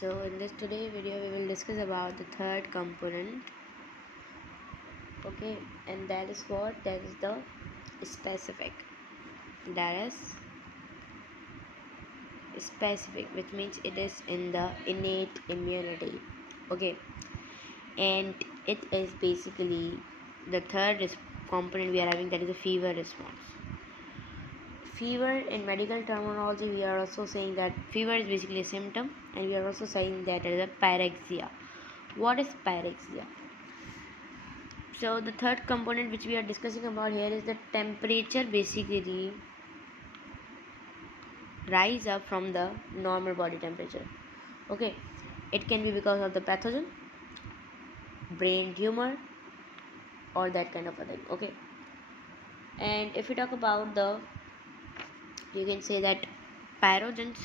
So in this today video we will discuss about the third component, okay, and that is the specific. That is specific, which means it is in the innate immunity, okay, and it is basically the third component we are having, that is the fever response. Fever, in medical terminology, we are also saying that fever is basically a symptom, and we are also saying that it is a pyrexia. What is pyrexia? So the third component which we are discussing about here is the temperature basically rise up from the normal body temperature. Okay, it can be because of the pathogen, brain tumor, or that kind of a thing. Okay, and if we talk about the, you can say that pyrogens.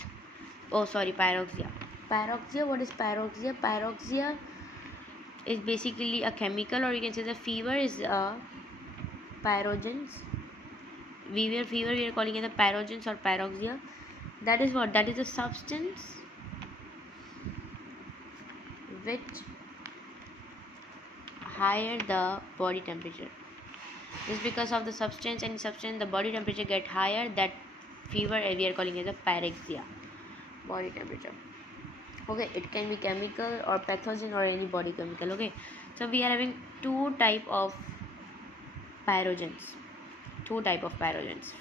Oh, sorry, pyroxia. Pyroxia. What is pyroxia? Pyroxia is basically a chemical, or you can say the fever is pyrogens. Fever we are calling it the pyrogens or pyroxia. That is what? That is a substance which higher the body temperature. Just because of the substance the body temperature get higher, that fever we are calling it the pyrexia, body temperature. Okay, it can be chemical or pathogen or any body chemical. Okay, so we are having two type of pyrogens.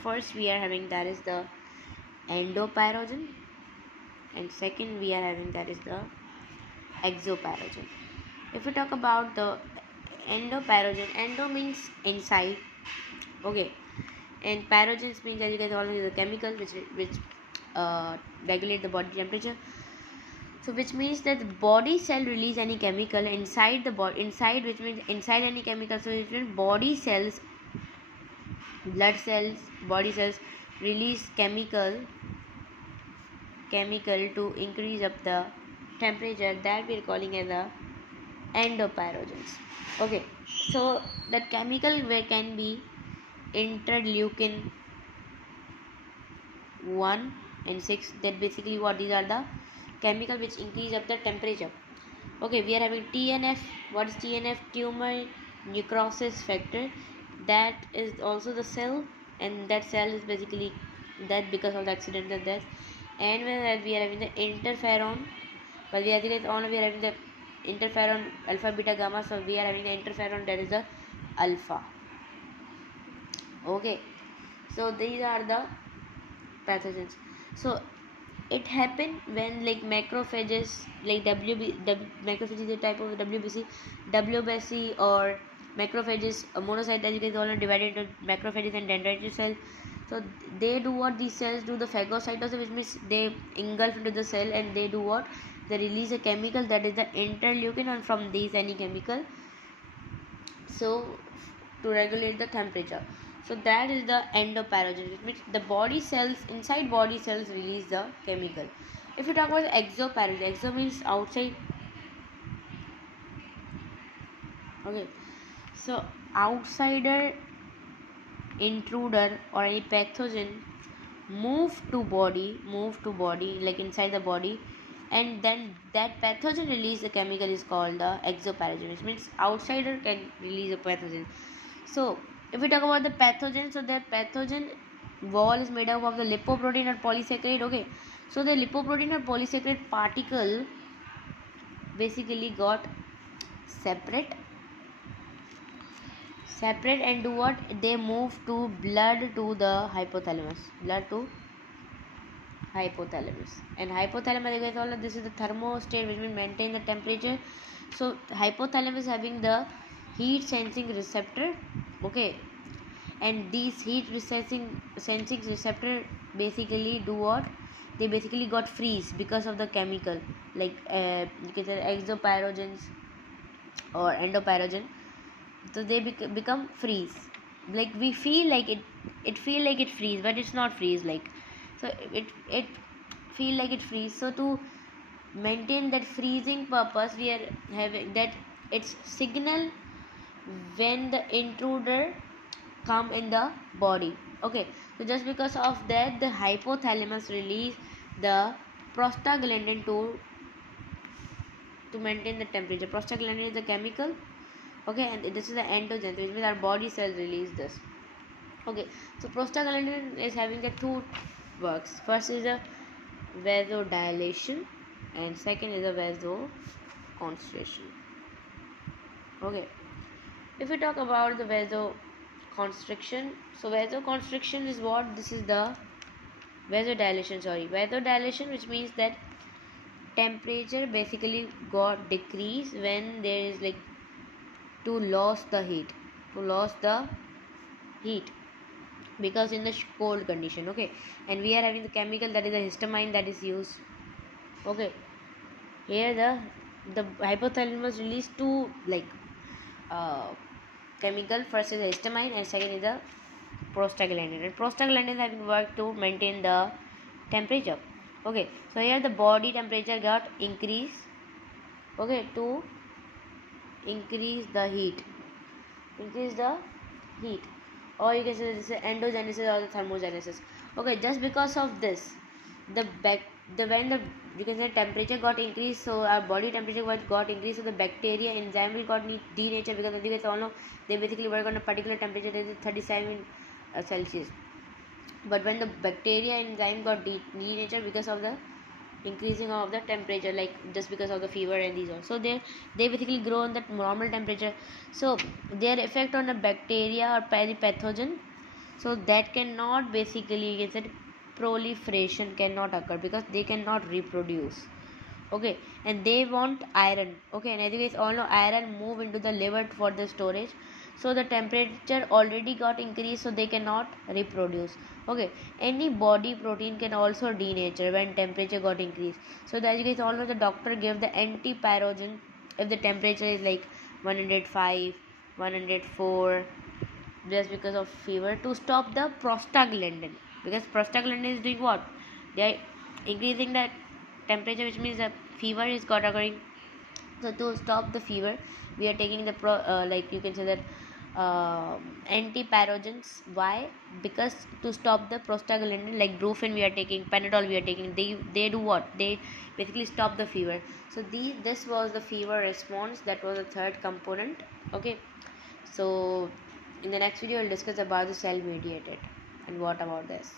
First we are having, that is the endopyrogen, and second we are having, that is the exopyrogen. If we talk about the endopyrogen, endo means inside, okay, and pyrogens means, as you guys all know, the chemical which regulate the body temperature. So which means that the body cell release any chemical inside the body, inside, which means inside any chemical. So which means body cells, blood cells, body cells release chemical to increase up the temperature, that we are calling as the endopyrogens. Okay, so that chemical can be interleukin 1 and 6. That basically what, these are the chemical which increase up the temperature. Okay, we are having TNF. What is TNF? Tumor necrosis factor. That is also the cell, and that cell is basically dead because of the accidental death. And when we are having the interferon, but we are having the interferon alpha, beta, gamma. So we are having the interferon, that is the alpha. Okay, so these are the pathogens. So it happen when like macrophages, like macrophages is a type of WBC or macrophages, monocyte, as you guys all know, divided into macrophages and dendritic cells. So they do what? These cells do the phagocytosis, which means they engulf into the cell, and they do what? They release a chemical, that is the interleukin, and from these any chemical, so to regulate the temperature. So that is the endopyrogen, which means the body cells, inside body cells release the chemical. If you talk about exopyrogen, exo means outside. Okay, so outsider, intruder, or any pathogen move to body, like inside the body, and then that pathogen release the chemical is called the exopyrogen, which means outsider can release a pathogen. So if we talk about the pathogen, so the pathogen wall is made up of the lipoprotein or polysaccharide. Okay, so the lipoprotein or polysaccharide particle basically got separate and do what? They move to blood to the hypothalamus, and hypothalamus, you guys all know, this is the thermostat which will maintain the temperature. So hypothalamus having the heat sensing receptor. Okay, and these sensing receptor basically do what? They basically got freeze because of the chemical, like you can say exopyrogens or endopyrogen. So they become freeze, like we feel like it feel like it freeze, but it's not freeze, like, so it feel like it freeze. So to maintain that freezing purpose, we are having that it's signal when the intruder come in the body. Okay, so just because of that, the hypothalamus release the prostaglandin to to maintain the temperature. Prostaglandin is a chemical, okay, and this is the endogen, which means our body cells release this. Okay, so prostaglandin is having the two works. First is a vasodilation, and second is a vasoconstriction. Okay, if we talk about the vasoconstriction, so vasoconstriction is what? This is the vasodilation. Vasodilation, which means that temperature basically got decreased when there is like to lose the heat because in the cold condition. Okay, and we are having the chemical that is a histamine that is used. Okay, here the hypothalamus release two like uh, chemical. First is the histamine and second is the prostaglandin, and prostaglandin is having worked to maintain the temperature. Okay, so here the body temperature got increased, okay, to increase the heat, or you can say this is endogenesis or the thermogenesis. Okay, just because of this, the when the you can say temperature got increased, so our body temperature got increased, so the bacteria enzyme will got denature, because as you guys all know, they basically work on a particular temperature that is 37 Celsius. But when the bacteria enzyme got denature because of the increasing of the temperature, like just because of the fever and these all, so they basically grow on the normal temperature. So their effect on the bacteria or pathogen, so that cannot basically get that proliferation cannot occur because they cannot reproduce. Okay, and they want iron. Okay, and as you guys all know, iron move into the liver for the storage, so the temperature already got increased, so they cannot reproduce. Okay, any body protein can also denature when temperature got increased. So as you guys all know, the doctor gave the antipyrogen if the temperature is like 105, 104, just because of fever, to stop the prostaglandin, because prostaglandin is doing what? They are increasing the temperature, which means the fever is got occurring. So to stop the fever, we are taking the like you can say that antipyrogens. Why? Because to stop the prostaglandin, like brufen we are taking, panadol we are taking, they do what? They basically stop the fever. So this was the fever response, that was the third component. Okay, so in the next video, we'll discuss about the cell mediated and what about this.